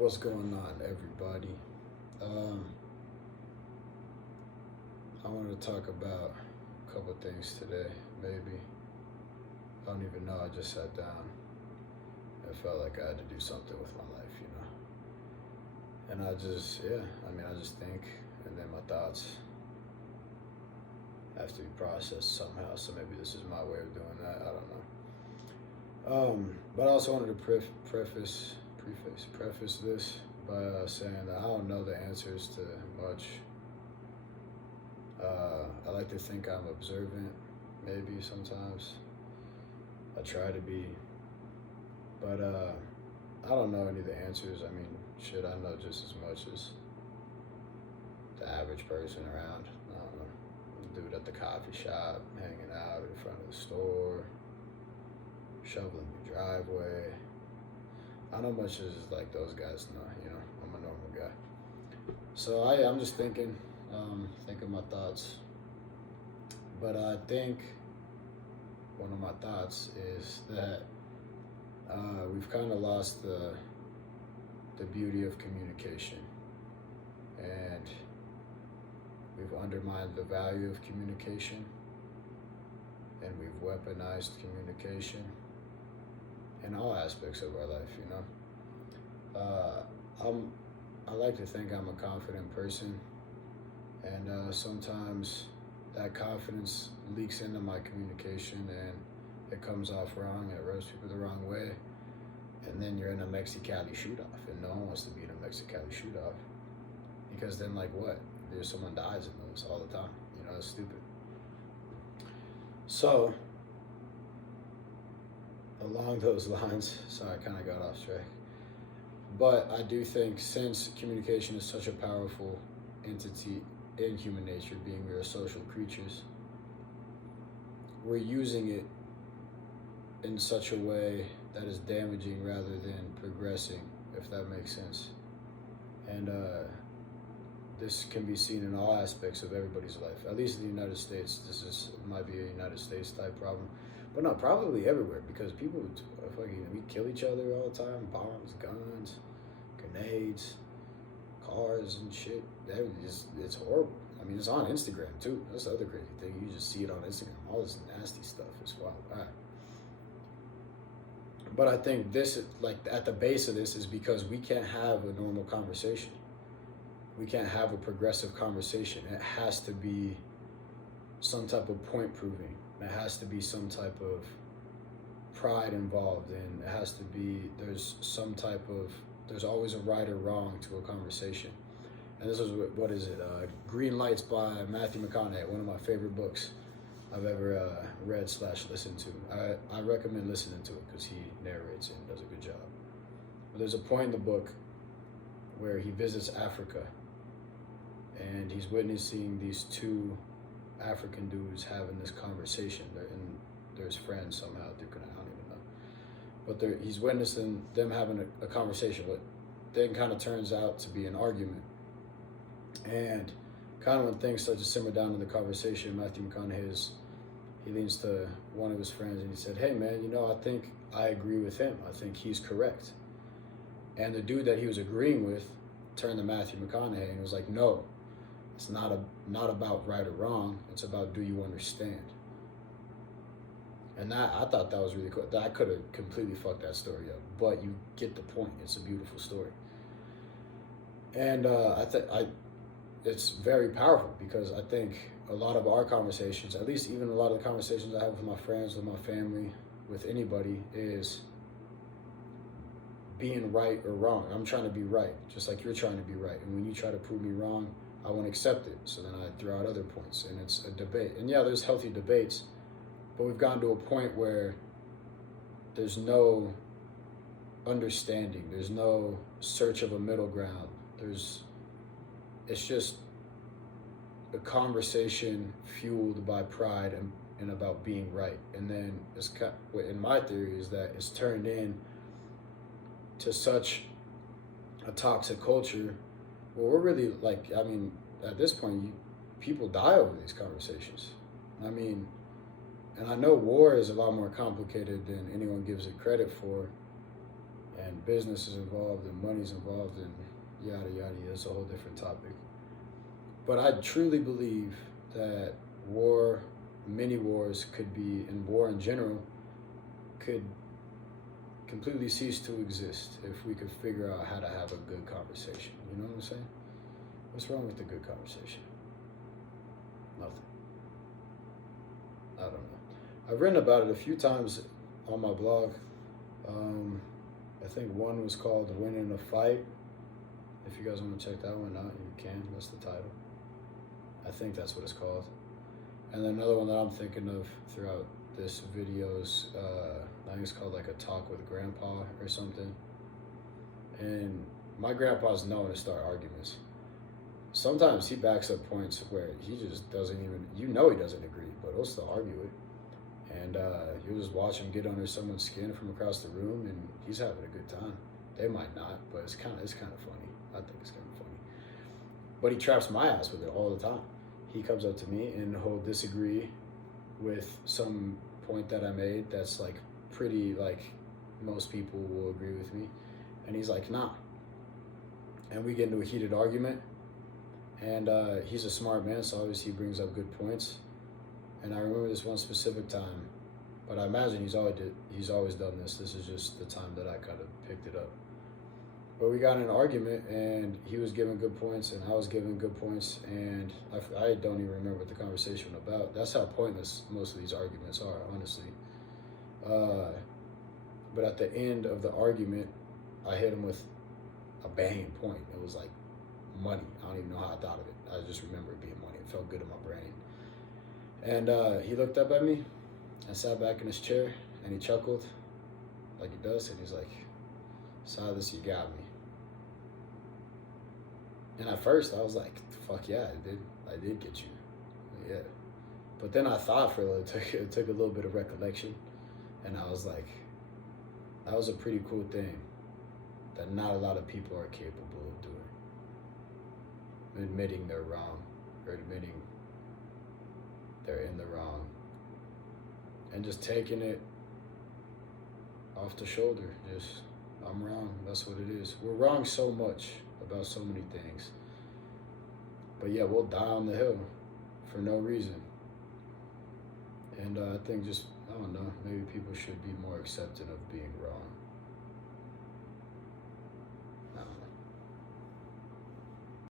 What's going on, everybody? I wanted to talk about a couple things today, maybe. I don't even know, I just sat down. I felt like I had to do something with my life, you know? And I just think, and then my thoughts have to be processed somehow, so maybe this is my way of doing that, I don't know. But I also wanted to preface this by saying that I don't know the answers to much. I like to think I'm observant, maybe sometimes. I try to be, but I don't know any of the answers. I mean, shit, I know just as much as the average person around. I don't know, dude at the coffee shop, hanging out in front of the store, shoveling the driveway. I know much as like those guys know, you know, I'm a normal guy. So I'm just thinking my thoughts. But I think one of my thoughts is that we've kind of lost the beauty of communication, and we've undermined the value of communication, and we've weaponized communication in all aspects of our life, you know. I like to think I'm a confident person, and sometimes that confidence leaks into my communication and it comes off wrong, it rubs people the wrong way, and then you're in a Mexicali shoot-off, and no one wants to be in a Mexicali shoot-off, because then like what? There's someone dies in those all the time, you know, it's stupid. So, along those lines, sorry, I kind of got off track. But I do think, since communication is such a powerful entity in human nature, being we are social creatures, we're using it in such a way that is damaging rather than progressing, if that makes sense. And this can be seen in all aspects of everybody's life. At least in the United States, might be a United States type problem. But no, probably everywhere, because people we kill each other all the time. Bombs, guns, grenades, cars and shit. It's horrible. I mean, it's on Instagram too. That's the other crazy thing. You just see it on Instagram. All this nasty stuff is wild. All right. But I think this, like, at the base of this is because we can't have a normal conversation. We can't have a progressive conversation. It has to be some type of point proving. It has to be some type of pride involved, and it has to be, there's always a right or wrong to a conversation. And this is, what is it? Green Lights by Matthew McConaughey, one of my favorite books I've ever read/listened to. I recommend listening to it because he narrates it and does a good job. But there's a point in the book where he visits Africa, and he's witnessing these two African dudes having this conversation. There's friends somehow. I don't even know. But he's witnessing them having a conversation. What then kind of turns out to be an argument. And kind of when things start to simmer down in the conversation, Matthew McConaughey he leans to one of his friends and he said, "Hey man, you know, I think I agree with him. I think he's correct." And the dude that he was agreeing with turned to Matthew McConaughey and was like, "No, it's not about right or wrong. It's about, do you understand?" And I thought that was really cool. I could have completely fucked that story up, but you get the point. It's a beautiful story. And it's very powerful, because I think a lot of our conversations, at least even a lot of the conversations I have with my friends, with my family, with anybody, is being right or wrong. I'm trying to be right, just like you're trying to be right. And when you try to prove me wrong, I won't accept it. So then I throw out other points, and it's a debate. And yeah, there's healthy debates, but we've gotten to a point where there's no understanding. There's no search of a middle ground. It's just a conversation fueled by pride and about being right. And then in my theory is that it's turned in to such a toxic culture where we're really at this point, people die over these conversations. I mean, and I know war is a lot more complicated than anyone gives it credit for. And and business is involved and money's involved and yada yada. That's a whole different topic. But I truly believe that war, many wars could be, and war in general could completely cease to exist if we could figure out how to have a good conversation. You know what I'm saying? What's wrong with a good conversation? Nothing. I don't know. I've written about it a few times on my blog. I think one was called Winning a Fight. If you guys want to check that one out, you can. That's the title. I think that's what it's called. And then another one that I'm thinking of throughout this video is, I think it's called like A Talk with Grandpa or something. And my grandpa's known to start arguments. Sometimes he backs up points where he just doesn't even, he doesn't agree, but he'll still argue it. And you'll just watch him get under someone's skin from across the room, and he's having a good time. They might not, but it's kind of funny. I think it's kind of funny. But he traps my ass with it all the time. He comes up to me and he'll disagree with some point that I made that's like pretty, like most people will agree with me. And he's like, nah. And we get into a heated argument. And he's a smart man, so obviously he brings up good points. And I remember this one specific time, but I imagine he's always done this. This is just the time that I kind of picked it up. But we got in an argument, and he was giving good points, and I was giving good points, and I don't even remember what the conversation was about. That's how pointless most of these arguments are, honestly. But at the end of the argument, I hit him with a banging point. It was like money. I don't even know how I thought of it. I just remember it being money. It felt good in my brain. And he looked up at me and sat back in his chair, and he chuckled like he does, and he's like, Silas, you got me. And at first I was like, fuck yeah, I did get you. Yeah. But then I thought for a little, it took a little bit of recollection, and I was like, that was a pretty cool thing that not a lot of people are capable of doing. Admitting they're wrong, or admitting they're in the wrong, and just taking it off the shoulder. Just, I'm wrong, that's what it is. We're wrong so much about so many things, but yeah, we'll die on the hill for no reason. And I think just, I don't know, maybe people should be more accepting of being wrong.